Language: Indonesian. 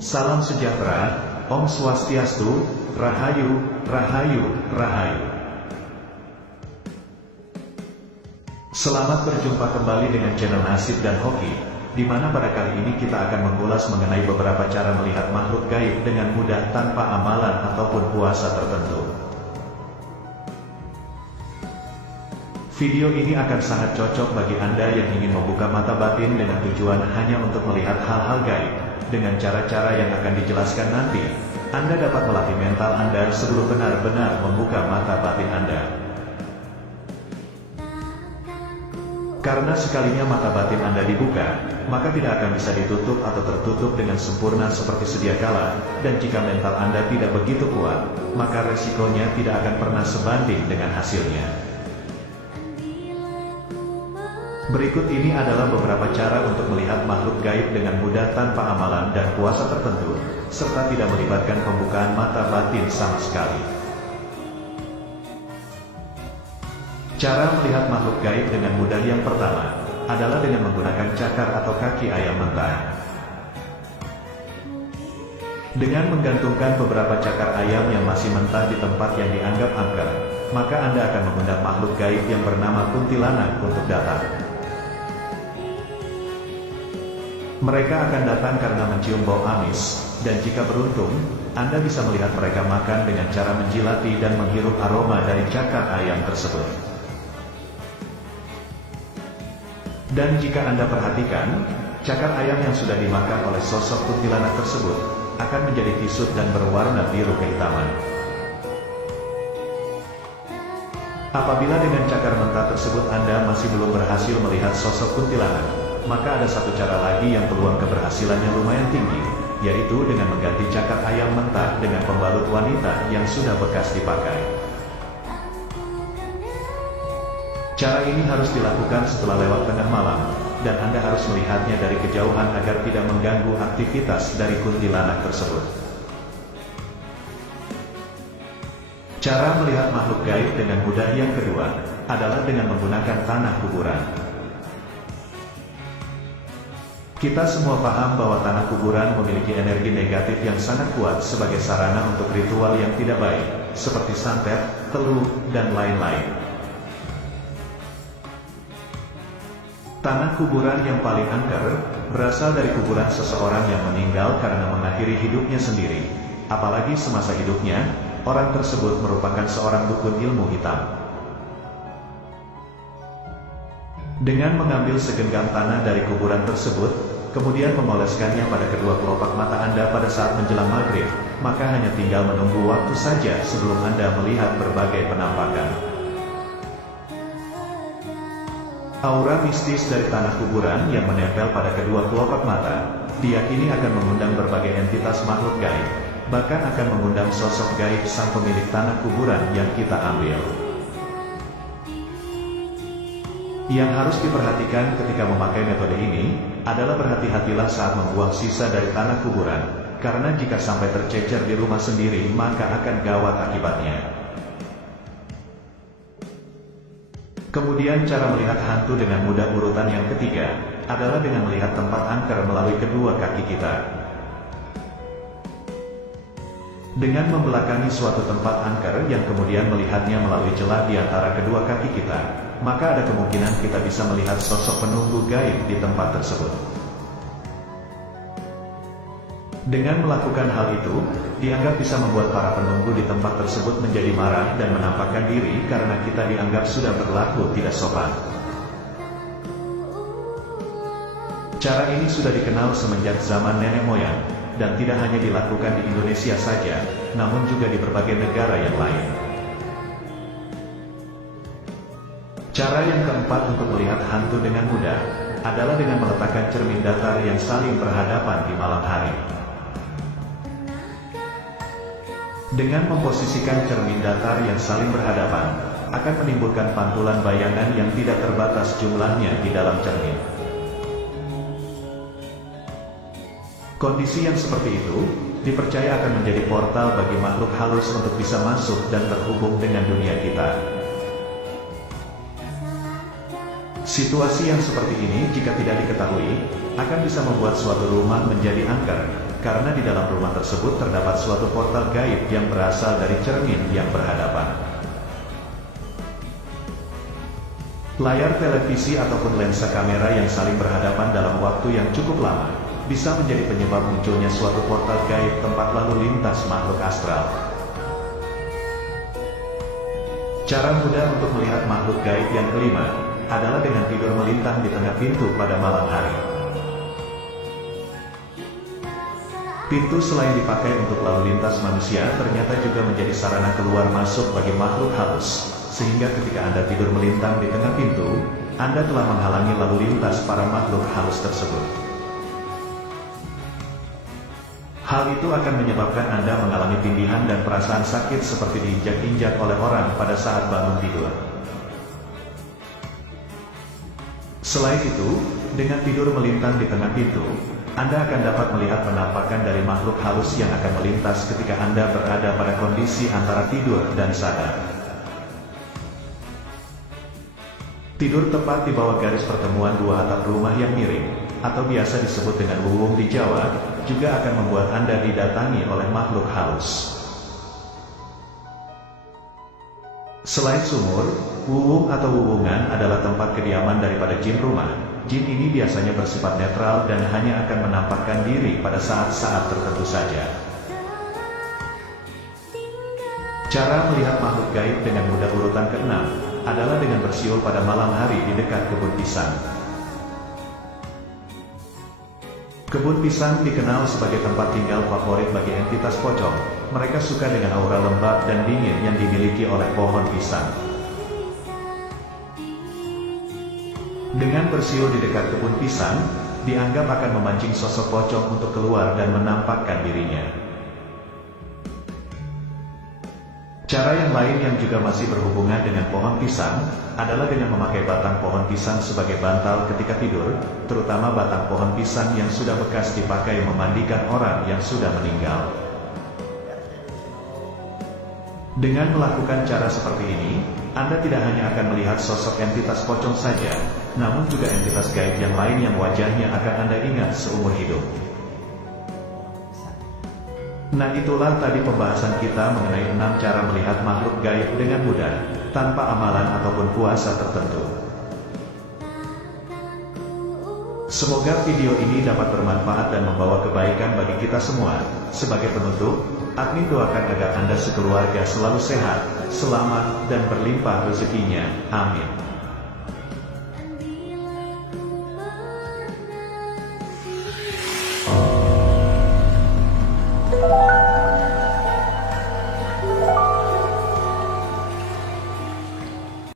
Salam sejahtera, Om Swastiastu, Rahayu, Rahayu, Rahayu. Selamat berjumpa kembali dengan channel Nasib dan Hoki, di mana pada kali ini kita akan mengulas mengenai beberapa cara melihat makhluk gaib dengan mudah tanpa amalan ataupun puasa tertentu. Video ini akan sangat cocok bagi Anda yang ingin membuka mata batin dengan tujuan hanya untuk melihat hal-hal gaib. Dengan cara-cara yang akan dijelaskan nanti, Anda dapat melatih mental Anda sebelum benar-benar membuka mata batin Anda. Karena sekalinya mata batin Anda dibuka, maka tidak akan bisa ditutup atau tertutup dengan sempurna seperti sedia kala, dan jika mental Anda tidak begitu kuat, maka resikonya tidak akan pernah sebanding dengan hasilnya. Berikut ini adalah beberapa cara untuk melihat makhluk gaib dengan mudah tanpa amalan dan puasa tertentu, serta tidak melibatkan pembukaan mata batin sama sekali. Cara melihat makhluk gaib dengan mudah yang pertama, adalah dengan menggunakan cakar atau kaki ayam mentah. Dengan menggantungkan beberapa cakar ayam yang masih mentah di tempat yang dianggap angker, maka Anda akan mengundang makhluk gaib yang bernama kuntilanak untuk datang. Mereka akan datang karena mencium bau amis, dan jika beruntung, Anda bisa melihat mereka makan dengan cara menjilati dan menghirup aroma dari cakar ayam tersebut. Dan jika Anda perhatikan, cakar ayam yang sudah dimakan oleh sosok kuntilanak tersebut, akan menjadi kisut dan berwarna biru kehitaman. Apabila dengan cakar mentah tersebut Anda masih belum berhasil melihat sosok kuntilanak, maka ada satu cara lagi yang peluang keberhasilannya lumayan tinggi, yaitu dengan mengganti cakar ayam mentah dengan pembalut wanita yang sudah bekas dipakai. Cara ini harus dilakukan setelah lewat tengah malam, dan Anda harus melihatnya dari kejauhan agar tidak mengganggu aktivitas dari kuntilanak tersebut. Cara melihat makhluk gaib dengan mudah yang kedua, adalah dengan menggunakan tanah kuburan. Kita semua paham bahwa tanah kuburan memiliki energi negatif yang sangat kuat sebagai sarana untuk ritual yang tidak baik, seperti santet, teluh, dan lain-lain. Tanah kuburan yang paling angker, berasal dari kuburan seseorang yang meninggal karena mengakhiri hidupnya sendiri. Apalagi semasa hidupnya, orang tersebut merupakan seorang dukun ilmu hitam. Dengan mengambil segenggam tanah dari kuburan tersebut, kemudian memoleskannya pada kedua kelopak mata Anda pada saat menjelang maghrib, maka hanya tinggal menunggu waktu saja sebelum Anda melihat berbagai penampakan. Aura mistis dari tanah kuburan yang menempel pada kedua kelopak mata, diyakini akan mengundang berbagai entitas makhluk gaib, bahkan akan mengundang sosok gaib sang pemilik tanah kuburan yang kita ambil. Yang harus diperhatikan ketika memakai metode ini, adalah berhati-hatilah saat membuang sisa dari tanah kuburan, karena jika sampai tercecer di rumah sendiri maka akan gawat akibatnya. Kemudian cara melihat hantu dengan mudah urutan yang ketiga, adalah dengan melihat tempat angker melalui kedua kaki kita. Dengan membelakangi suatu tempat angker yang kemudian melihatnya melalui celah di antara kedua kaki kita, maka ada kemungkinan kita bisa melihat sosok penunggu gaib di tempat tersebut. Dengan melakukan hal itu, dianggap bisa membuat para penunggu di tempat tersebut menjadi marah dan menampakkan diri karena kita dianggap sudah berlaku tidak sopan. Cara ini sudah dikenal semenjak zaman nenek moyang, dan tidak hanya dilakukan di Indonesia saja, namun juga di berbagai negara yang lain. Cara yang keempat untuk melihat hantu dengan mudah, adalah dengan meletakkan cermin datar yang saling berhadapan di malam hari. Dengan memposisikan cermin datar yang saling berhadapan, akan menimbulkan pantulan bayangan yang tidak terbatas jumlahnya di dalam cermin. Kondisi yang seperti itu, dipercaya akan menjadi portal bagi makhluk halus untuk bisa masuk dan terhubung dengan dunia kita. Situasi yang seperti ini jika tidak diketahui, akan bisa membuat suatu rumah menjadi angker, karena di dalam rumah tersebut terdapat suatu portal gaib yang berasal dari cermin yang berhadapan. Layar televisi ataupun lensa kamera yang saling berhadapan dalam waktu yang cukup lama, bisa menjadi penyebab munculnya suatu portal gaib tempat lalu lintas makhluk astral. Cara mudah untuk melihat makhluk gaib yang kelima, adalah dengan tidur melintang di tengah pintu pada malam hari. Pintu selain dipakai untuk lalu lintas manusia, ternyata juga menjadi sarana keluar masuk bagi makhluk halus, sehingga ketika Anda tidur melintang di tengah pintu, Anda telah menghalangi lalu lintas para makhluk halus tersebut. Hal itu akan menyebabkan Anda mengalami tindihan dan perasaan sakit seperti diinjak-injak oleh orang pada saat bangun tidur. Selain itu, dengan tidur melintang di tengah pintu, Anda akan dapat melihat penampakan dari makhluk halus yang akan melintas ketika Anda berada pada kondisi antara tidur dan sadar. Tidur tepat di bawah garis pertemuan dua atap rumah yang miring, atau biasa disebut dengan wuwung di Jawa, juga akan membuat Anda didatangi oleh makhluk halus. Selain sumur, wuwung atau wuwungan adalah tempat kediaman daripada jin rumah. Jin ini biasanya bersifat netral dan hanya akan menampakkan diri pada saat-saat tertentu saja. Cara melihat makhluk gaib dengan mudah urutan ke-6, adalah dengan bersiul pada malam hari di dekat kebun pisang. Kebun pisang dikenal sebagai tempat tinggal favorit bagi entitas pocong. Mereka suka dengan aura lembab dan dingin yang dimiliki oleh pohon pisang. Dengan bersiul di dekat kebun pisang, dianggap akan memancing sosok pocong untuk keluar dan menampakkan dirinya. Cara yang lain yang juga masih berhubungan dengan pohon pisang, adalah dengan memakai batang pohon pisang sebagai bantal ketika tidur, terutama batang pohon pisang yang sudah bekas dipakai memandikan orang yang sudah meninggal. Dengan melakukan cara seperti ini, Anda tidak hanya akan melihat sosok entitas pocong saja, namun juga entitas gaib yang lain yang wajahnya akan Anda ingat seumur hidup. Nah, itulah tadi pembahasan kita mengenai 6 cara melihat makhluk gaib dengan mudah, tanpa amalan ataupun puasa tertentu. Semoga video ini dapat bermanfaat dan membawa kebaikan bagi kita semua. Sebagai penutup, admin doakan agar Anda sekeluarga selalu sehat, selamat, dan berlimpah rezekinya. Amin.